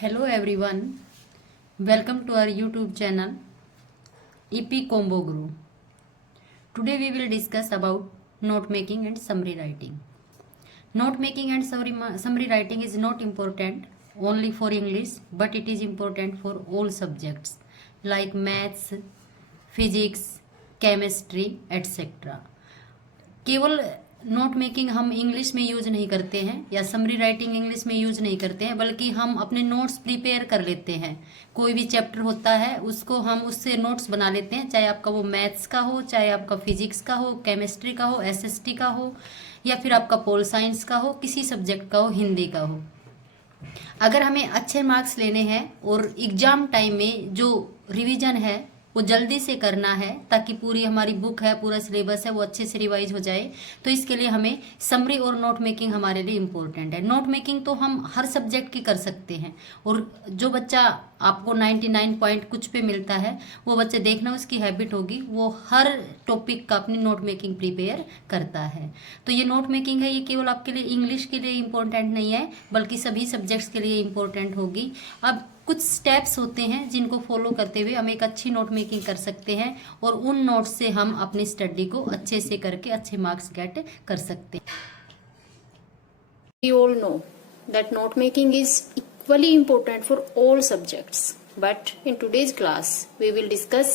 Hello everyone, welcome to our YouTube channel EP Combo Guru. Today we will discuss about note making and summary writing. Note making and summary writing is not important only for English, but it is important for all subjects like maths, physics, chemistry, etc. केवल note making हम English में use नहीं करते हैं या summary writing English में use नहीं करते हैं, बल्कि हम अपने नोट्स प्रिपेयर कर लेते हैं। कोई भी चैप्टर होता है उसको हम उससे नोट्स बना लेते हैं, चाहे आपका वो मैथ्स का हो, चाहे आपका फिजिक्स का हो, केमिस्ट्री का हो, एसएसटी का हो, या फिर आपका पोल साइंस का हो, किसी सब्जेक्ट का हो, हिंदी का हो। अगर हमें अच्छे मार्क्स लेने हैं और एग्जाम टाइम में जो रिवीजन है वो जल्दी से करना है, ताकि पूरी हमारी बुक है, पूरा सिलेबस है, वो अच्छे से रिवाइज हो जाए, तो इसके लिए हमें समरी और नोट मेकिंग हमारे लिए इम्पोर्टेंट है। नोट मेकिंग तो हम हर सब्जेक्ट की कर सकते हैं, और जो बच्चा आपको 99 पॉइंट कुछ पे मिलता है, वो बच्चे देखना उसकी हैबिट होगी, वो हर टॉपिक का अपनी नोट मेकिंग प्रिपेयर करता है। तो ये नोट मेकिंग है, ये केवल आपके लिए इंग्लिश के लिए इम्पोर्टेंट नहीं है, बल्कि सभी सब्जेक्ट्स के लिए इम्पोर्टेंट होगी। अब कुछ स्टेप्स होते हैं जिनको फॉलो करते हुए हम एक अच्छी नोट मेकिंग कर सकते हैं, और उन नोट्स से हम अपनी स्टडी को अच्छे से करके अच्छे मार्क्स गेट कर सकते हैं। We all know that note making is equally important for all subjects, but in today's class we will discuss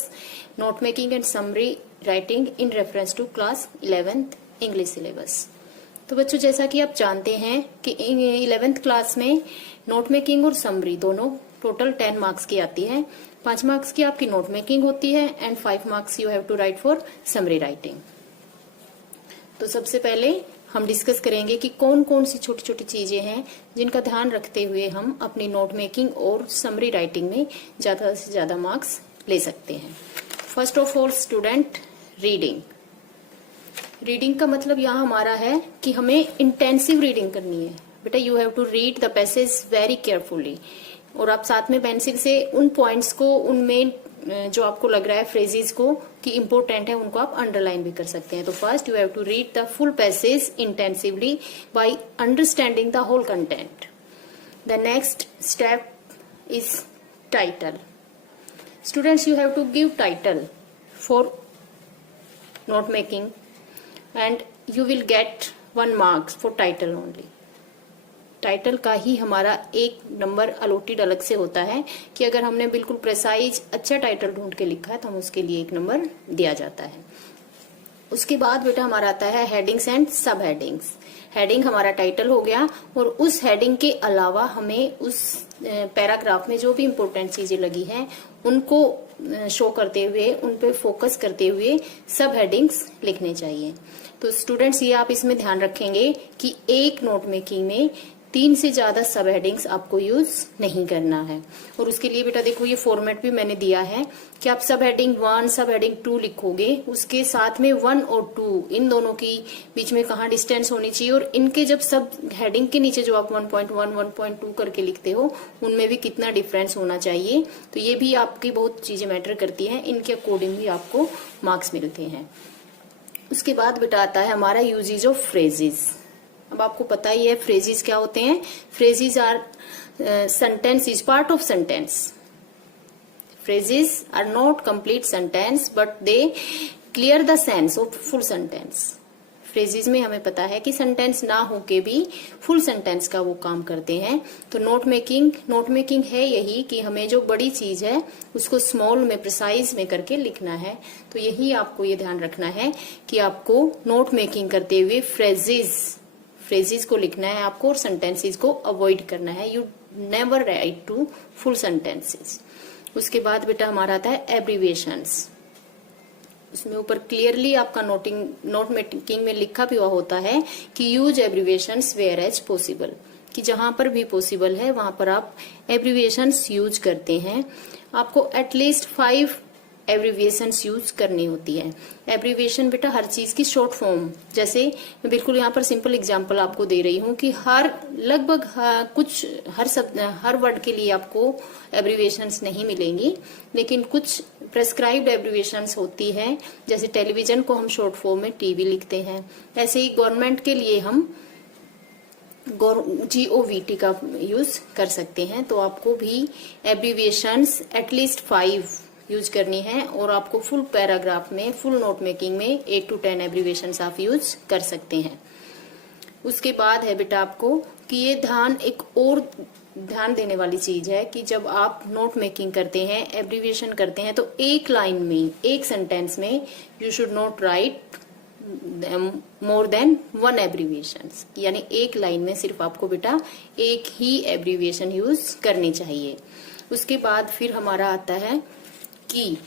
note making and summary writing in reference to class 11th English syllabus. तो बच्चों, जैसा कि आप जानते हैं कि 11th class में note making और समरी दोनों टोटल 10 मार्क्स की आती है। 5 मार्क्स की आपकी नोट मेकिंग होती है and 5 marks you have to write for summary writing. तो सबसे पहले हम डिस्कस करेंगे कि कौन कौन सी छोटी छोटी चीजें हैं जिनका ध्यान रखते हुए हम अपनी नोट मेकिंग और समरी राइटिंग में ज्यादा से ज्यादा मार्क्स ले सकते हैं। First of all student, reading. Reading का मतलब यहाँ हमारा है कि हमें इंटेंसिव रीडिंग करनी है। बेटा, you have to read the passage very carefully, और आप साथ में पेंसिल से उन पॉइंट्स को, उनमें जो आपको लग रहा है फ्रेजेस को कि इम्पोर्टेंट है, उनको आप अंडरलाइन भी कर सकते हैं। तो first you have to read the full passage intensively by understanding the whole content. The next step is title. Students, you have to give title for note making and you will get 1 marks for title only. Title का ही हमारा 1 number allotted अलग से होता है कि अगर हमने बिल्कुल प्रेसाइज अच्छा टाइटल ढूंढ के लिखा है तो हम उसके लिए 1 नंबर दिया जाता है। उसके बाद बेटा हमारा आता है हेडिंग्स एंड सब हेडिंग्स। हेडिंग हमारा टाइटल हो गया, और उस हेडिंग के अलावा हमें उस पैराग्राफ में जो भी इम्पोर्टेंट चीजें लगी हैं उनको शो करते हुए, उन पे फोकस करते हुए सब हेडिंग्स लिखने चाहिए। तो स्टूडेंट्स, ये आप इसमें ध्यान रखेंगे कि एक नोट मेकिंग में 3 से ज्यादा सब हेडिंग्स आपको यूज नहीं करना है। और उसके लिए बेटा देखो, ये फॉर्मेट भी मैंने दिया है कि आप सब हेडिंग 1, सब हेडिंग 2 लिखोगे, उसके साथ में 1 और 2 इन दोनों की बीच में कहाँ डिस्टेंस होनी चाहिए, और इनके जब सब हेडिंग के नीचे जो आप 1.1, 1.2 करके लिखते हो उनमें भी कितना डिफरेंस होना चाहिए। तो ये भी आपकी बहुत चीजें मैटर करती हैं, इनके अकॉर्डिंग भी आपको मार्क्स मिलते हैं। उसके बाद बेटा आता है हमारा यूजेज ऑफ फ्रेजेस। अब आपको पता ही है फ्रेजेस क्या होते हैं। Phrases are sentence is part of sentence. Phrases are not complete sentence but they clear the sense of full sentence. Phrases में हमें पता है कि सेंटेंस ना होके भी फुल सेंटेंस का वो काम करते हैं। तो नोट मेकिंग है यही कि हमें जो बड़ी चीज है उसको स्मॉल में, प्रिसाइज में करके लिखना है। तो यही आपको ये ध्यान रखना है कि आपको नोट मेकिंग करते हुए फ्रेजेस को लिखना है आपको, और सेंटेंसेस को अवॉइड करना है। You never write to full sentences. उसके बाद बेटा हमारा आता है एब्रीविएशंस। उसमें ऊपर क्लियरली आपका नोट मेकिंग में लिखा भी हुआ होता है कि use abbreviations where as possible, कि जहां पर भी पॉसिबल है वहां पर आप एब्रीविएशंस यूज करते हैं। आपको एटलीस्ट 5 एब्रीविएशंस यूज करनी होती है। एब्रीविएशन बेटा हर चीज की शॉर्ट फॉर्म, जैसे मैं बिल्कुल यहाँ पर सिंपल एग्जांपल आपको दे रही हूँ कि लगभग हर वर्ड के लिए आपको एब्रीविएशंस नहीं मिलेंगी, लेकिन कुछ प्रेस्क्राइब्ड एब्रीविएशंस होती है। जैसे टेलीविजन को हम शॉर्ट फॉर्म में टीवी लिखते हैं, ऐसे ही गवर्नमेंट के लिए हम GOVT का यूज कर सकते हैं। तो आपको भी एब्रीविएशंस एटलीस्ट 5 यूज करनी है और आपको फुल पैराग्राफ में, फुल नोट मेकिंग में 8 to 10 एब्रीविएशंस आप यूज कर सकते हैं। उसके बाद है बेटा आपको कि ये एक और ध्यान देने वाली चीज है कि जब आप नोट मेकिंग करते हैं, एब्रीविएशन करते हैं, तो एक लाइन में, एक सेंटेंस में you should not right more than 1 abbreviation, यानी एक लाइन में सिर्फ आपको बेटा एक ही एब्रीविएशन यूज करनी चाहिए। उसके बाद फिर हमारा आता है की।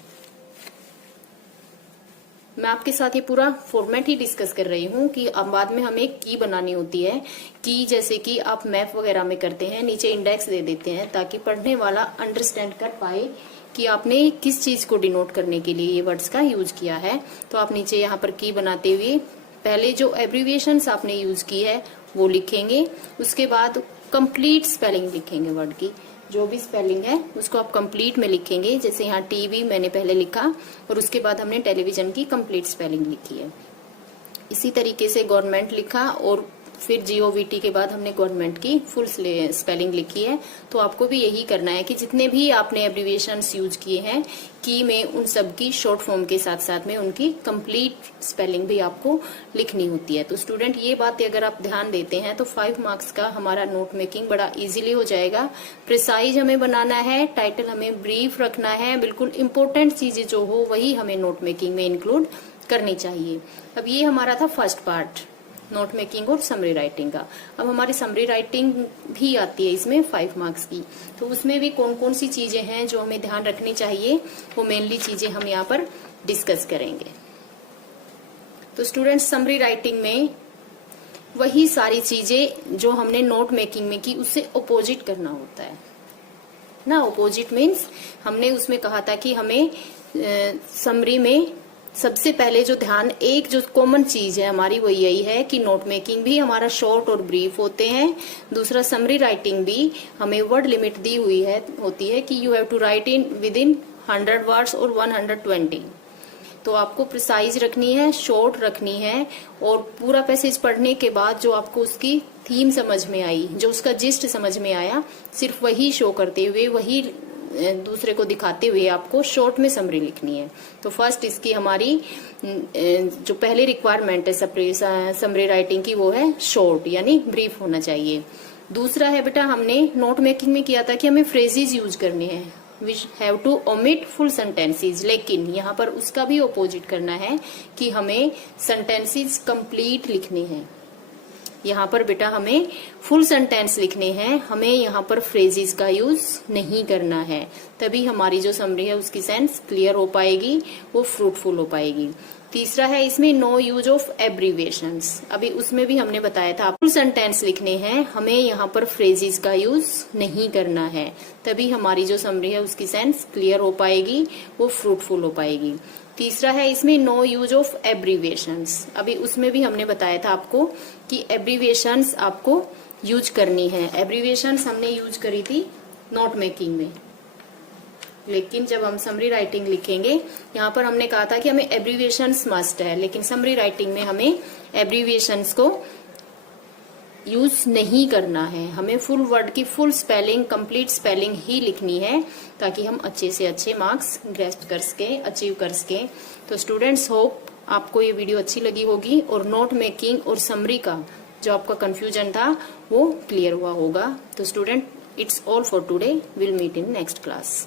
मैं आपके साथ ये पूरा फॉर्मेट ही डिस्कस कर रही हूँ कि अब बाद में हमें की बनानी होती है। की जैसे कि आप मैप वगैरह में करते हैं, नीचे इंडेक्स दे देते हैं ताकि पढ़ने वाला अंडरस्टैंड कर पाए कि आपने किस चीज को डिनोट करने के लिए ये वर्ड्स का यूज किया है। तो आप नीचे यहाँ पर की बनाते हुए पहले जो एब्रीविएशंस आपने यूज की है वो लिखेंगे, उसके बाद कंप्लीट स्पेलिंग लिखेंगे वर्ड की, जो भी स्पेलिंग है उसको आप कंप्लीट में लिखेंगे। जैसे यहाँ टीवी मैंने पहले लिखा और उसके बाद हमने टेलीविजन की कंप्लीट स्पेलिंग लिखी है। इसी तरीके से गवर्नमेंट लिखा और फिर GOVT के बाद हमने गवर्नमेंट की फुल स्पेलिंग लिखी है। तो आपको भी यही करना है कि जितने भी आपने एब्रीविएशंस यूज किए हैं की में, उन सब की शॉर्ट फॉर्म के साथ साथ में उनकी कंप्लीट स्पेलिंग भी आपको लिखनी होती है। तो स्टूडेंट ये बात अगर आप ध्यान देते हैं तो 5 मार्क्स का हमारा नोट मेकिंग बड़ा इजीली हो जाएगा। प्रिसाइज हमें बनाना है, टाइटल हमें ब्रीफ रखना है, बिल्कुल इंपॉर्टेंट चीजें जो हो वही हमें नोट मेकिंग में इंक्लूड करनी चाहिए। अब ये हमारा था फर्स्ट पार्ट, नोट मेकिंग और समरी राइटिंग का। अब हमारी समरी राइटिंग भी आती है इसमें 5 मार्क्स की। तो उसमें भी कौन कौन सी चीजें हैं जो हमें ध्यान रखनी चाहिए, वो मेनली चीजें हम यहाँ पर डिस्कस करेंगे। तो स्टूडेंट्स, समरी राइटिंग में वही सारी चीजें जो हमने नोट मेकिंग में की उससे अपोजिट करना होता है ना। अपोजिट मीन्स हमने उसमें कहा था कि हमें समरी में सबसे पहले जो ध्यान, एक जो कॉमन चीज है हमारी वो यही है कि नोट मेकिंग भी हमारा शॉर्ट और ब्रीफ होते हैं। दूसरा, समरी राइटिंग भी हमें वर्ड लिमिट दी हुई है होती है कि you have to write in within 100 words और 120। तो आपको प्रिसाइज रखनी है, शॉर्ट रखनी है और पूरा पैसेज पढ़ने के बाद जो आपको उसकी थीम समझ में आई, जो उसका जिस्ट समझ में आया, सिर्फ वही शो करते हुए, वही दूसरे को दिखाते हुए आपको शॉर्ट में समरी लिखनी है। तो फर्स्ट इसकी हमारी जो पहली रिक्वायरमेंट है समरी राइटिंग की वो है शॉर्ट, यानी ब्रीफ होना चाहिए। दूसरा है बेटा, हमने नोट मेकिंग में किया था कि हमें फ्रेजेस यूज करने हैं, which have to omit full sentences, लेकिन यहाँ पर उसका भी अपोजिट करना है कि हमें सेंटेंसेस कंप्लीट लिखने हैं। यहाँ पर बेटा हमें फुल सेंटेंस लिखने हैं, हमें यहाँ पर फ्रेजेस का यूज नहीं करना है, तभी हमारी जो समरी है उसकी सेंस क्लियर हो पाएगी, वो फ्रूटफुल हो पाएगी। तीसरा है इसमें नो यूज ऑफ एब्रीविएशंस। अभी उसमें भी हमने बताया था फुल सेंटेंस लिखने हैं, हमें यहाँ पर फ्रेजेस का यूज नहीं करना है, तभी हमारी जो समरी है उसकी सेंस क्लियर हो पाएगी, वो फ्रूटफुल हो पाएगी। तीसरा है इसमें नो यूज ऑफ एब्रीविएशंस। अभी उसमें भी हमने बताया था आपको कि एब्रीविएशंस आपको यूज करनी है। एब्रीविएशंस हमने यूज करी थी नोट मेकिंग में, लेकिन जब हम समरी राइटिंग लिखेंगे, यहाँ पर हमने कहा था कि हमें एब्रीविएशंस मस्ट है, लेकिन समरी राइटिंग में हमें एब्रीविएशंस को यूज नहीं करना है। हमें फुल वर्ड की फुल स्पेलिंग, कंप्लीट स्पेलिंग ही लिखनी है ताकि हम अच्छे से अच्छे मार्क्स ग्रेस्प कर सके, अचीव कर सके। तो स्टूडेंट्स, होप आपको ये वीडियो अच्छी लगी होगी और नोट मेकिंग और समरी का जो आपका कंफ्यूजन था वो क्लियर हुआ होगा। तो student, it's all for today, will meet in next class.